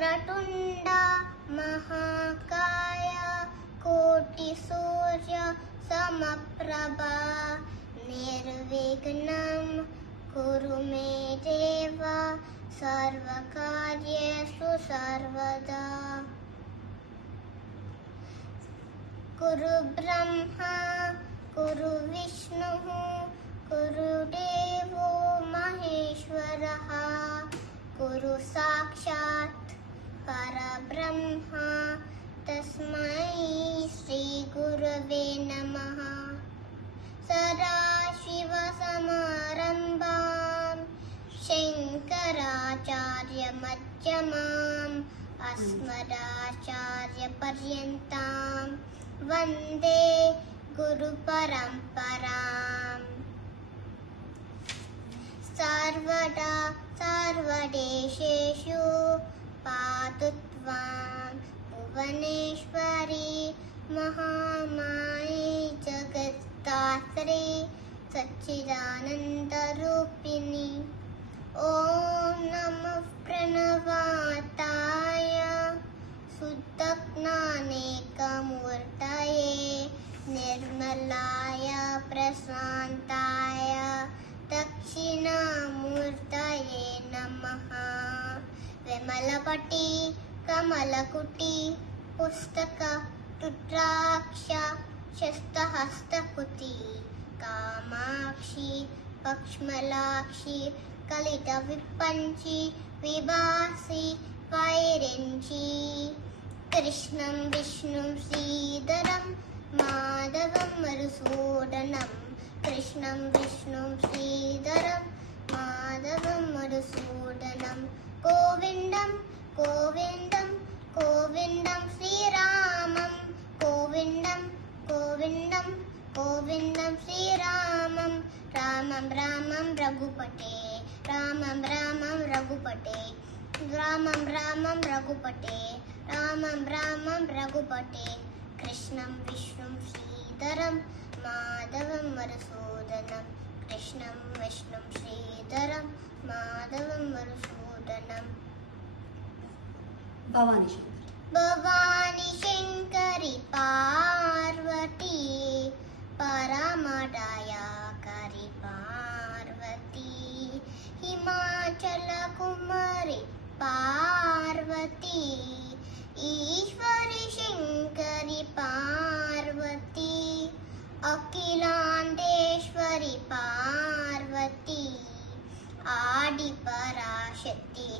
वक्रतुण्ड महाकाय कोटिसूर्य समप्रभा निर्विघ्नं कुरु मे देव सर्वकार्येषु सर्वदा। गुरु ब्रह्मा गुरु विष्णुः गुरुदेवो महेश्वरः गुरु साक्षात् परब्रह्मा तस्मै श्री गुरवे नमः। सदाशिवसमारम्भां शङ्कराचार्यमध्यमाम् अस्मदाचार्यपर्यन्तां वन्दे गुरुपरम्पराम्। सर्वदा सर्वदेशेषु पातु त्वां भुवनेश्वरी महामाये जगत्तात्री सच्चिदानन्दरूपिणी। ॐ नमः प्रणवाताय शुद्धज्ञानेकमूर्तये निर्मलाय प्रशान्ताय दक्षिणामूर्तये नमः। विमलपटी कमलकुटी पुस्तक रुद्राक्ष शस्तहस्तकुटी कामाक्षी पक्ष्मलाक्षी कलितविपञ्ची विभासी वैरिञ्ची। कृष्णं विष्णुं श्रीधरं माधवं मधुसूदनं कृष्णं विष्णुं श्रीधरं माधवं मधुसूदनं। गोविन्दं गोविन्दं गोविन्दं श्रीरामं गोविन्दं गोविन्दं गोविन्दं श्रीरामं। रामं रामं रघुपते रामं रामं रघुपते रामं रामं रघुपते रामं रामं रघुपते। कृष्णं विष्णुं श्रीधरं माधवं मधुसूदनं कृष्णं विष्णुं श्रीधरं माधवं मधुसूदनं। भवानी शङ्करी पार्वती परमदयाकरी पार्वती हिमाचलकुमारी पार्वती ईश्वरी शङ्करी पार्वती अखिलाण्डेश्वरी पार्वती आदिपराशक्ति